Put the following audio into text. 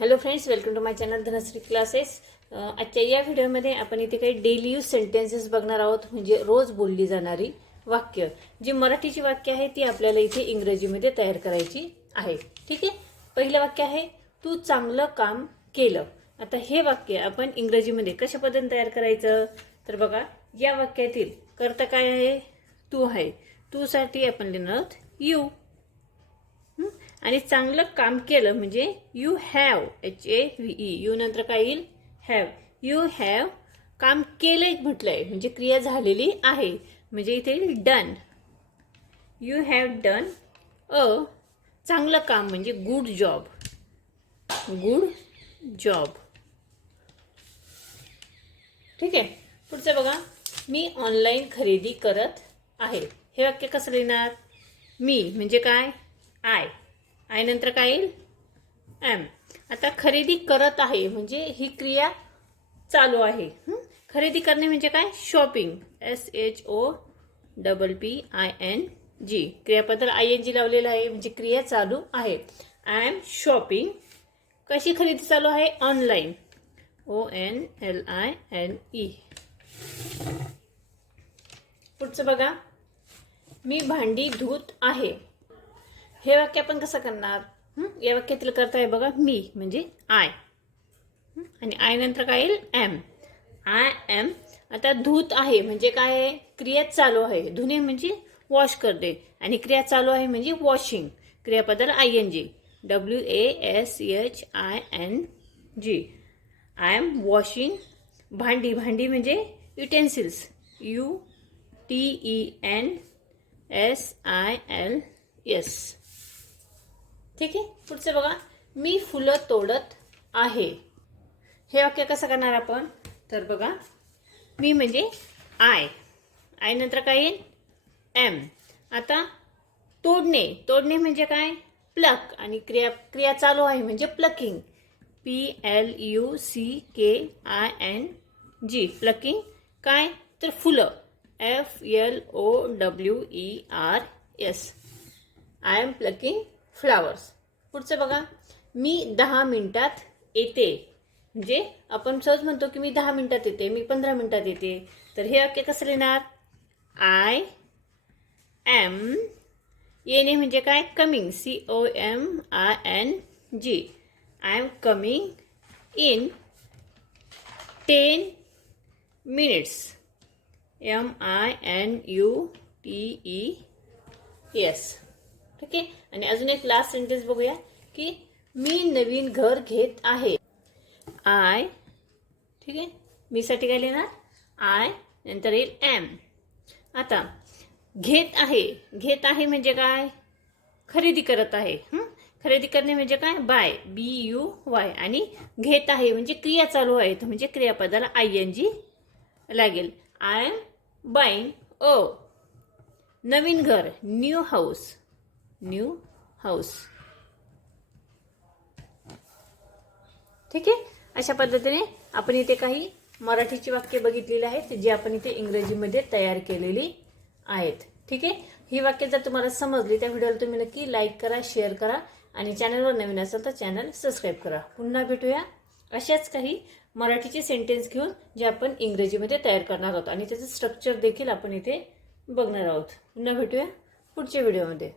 Hello friends, welcome to my channel Dhanashree classes. आजच्या या व्हिडिओमध्ये आपण इथे काही डेली यूज सेंटेन्सेस बघणार आहोत, म्हणजे रोज बोलली जाणारी वाक्य। जी मराठीची वाक्य आहे ती आपल्याला इथे इंग्रजीमध्ये तयार करायची आहे। ठीक आहे, पहिलं वाक्य आहे तू चांगलं काम केलं। आता हे वाक्य आपण इंग्रजीमध्ये कशा पद्धतीने तयार करायचं तर बघा, या वाक्यातील कर्ता काय आहे? तू आहे। तू साठी आपण लिहिणार आहोत यू, आणि चांगलं काम केलं म्हणजे यू हॅव, HAVE, यू नंतर काय येईल? हॅव। यू हॅव काम केलंय म्हटलंय म्हणजे क्रिया झालेली आहे, म्हणजे इथे done. You have done a चांगलं काम म्हणजे गुड जॉब, गुड जॉब। ठीक आहे, पुढचं बघा, मी ऑनलाईन खरेदी करत आहे। हे वाक्य कसं लिहिणार? मी म्हणजे काय? आय नंतर काय येईल? एम। आता खरेदी करत आहे म्हणजे ही क्रिया चालू आहे। खरेदी करणे म्हणजे काय? Shopping, SHOPPING। क्रियापदाला ING लावलेलं आहे म्हणजे क्रिया चालू आहे। I am shopping. कशी खरेदी चालू आहे? Online, ONLINE। पुढचं बघा, मी भांडी धुत आहे। हे वाक्य आपण कसं करणार? या वाक्यातील कर्ता आहे बघा मी म्हणजे आय, आणि आय नंतर काय येईल? एम। I am. आता धुत आहे म्हणजे काय आहे? क्रिया चालू आहे। धुणे म्हणजे वॉश करणे, आणि क्रिया चालू आहे म्हणजे वॉशिंग। क्रियापदाला ING, WASHING। I am washing भांडी। भांडी म्हणजे युटेन्सिल्स, UTENSILS। ठीक आहे, पुढचं बघा, मी फुलं तोडत आहे। हे वाक्य कसं करणार आपण तर बघा, मी म्हणजे आय नंतर काय येईल? एम। आता तोडणे, तोडणे म्हणजे काय? प्लक, आणि क्रिया चालू आहे म्हणजे प्लकिंग, PLUCKING। प्लकिंग काय तर फुलं, FLOWERS। I am plucking flowers. पुढचं बघा, मी 10 मिनिटात येते म्हणजे आपण सहज म्हणतो की मी 10 मिनिटात येते, मी 15 मिनिटात येते। तर हे वाक्य कसं लिहिणार? आय एम, येणे म्हणजे काय? Coming, COMING। I am coming in 10 minutes, MINUTES। ठीक आहे, आणि अजून एक लास्ट सेंटेन्स बघूया की मी नवीन घर घेत आहे। आय, ठीक आहे, मी साठी काय लिहिणार? आय नंतर येईल एम। आता घेत आहे, घेत आहे म्हणजे काय? खरेदी करत आहे। खरेदी करणे म्हणजे काय? बाय, BUY, आणि घेत आहे म्हणजे क्रिया चालू आहे म्हणजे क्रियापदाला ING लागेल। आय एम बाईंग अ नवीन घर, न्यू हाऊस, न्यू हाऊस। ठीक आहे, अशा पद्धतीने आपण इथे काही मराठीची वाक्य बघितलेली आहेत जी आपण इथे इंग्रजीमध्ये तयार केलेली आहेत। ठीक आहे, ही वाक्य जर तुम्हाला समजली त्या व्हिडिओला तुम्ही नक्की लाईक करा, शेअर करा, आणि चॅनलवर नवीन असेल तर चॅनल सबस्क्राईब करा। पुन्हा भेटूया अशाच काही मराठीचे सेंटेन्स घेऊन जे आपण इंग्रजीमध्ये तयार करणार आहोत, आणि त्याचं स्ट्रक्चर देखील आपण इथे बघणार आहोत। पुन्हा भेटूया पुढच्या व्हिडिओमध्ये।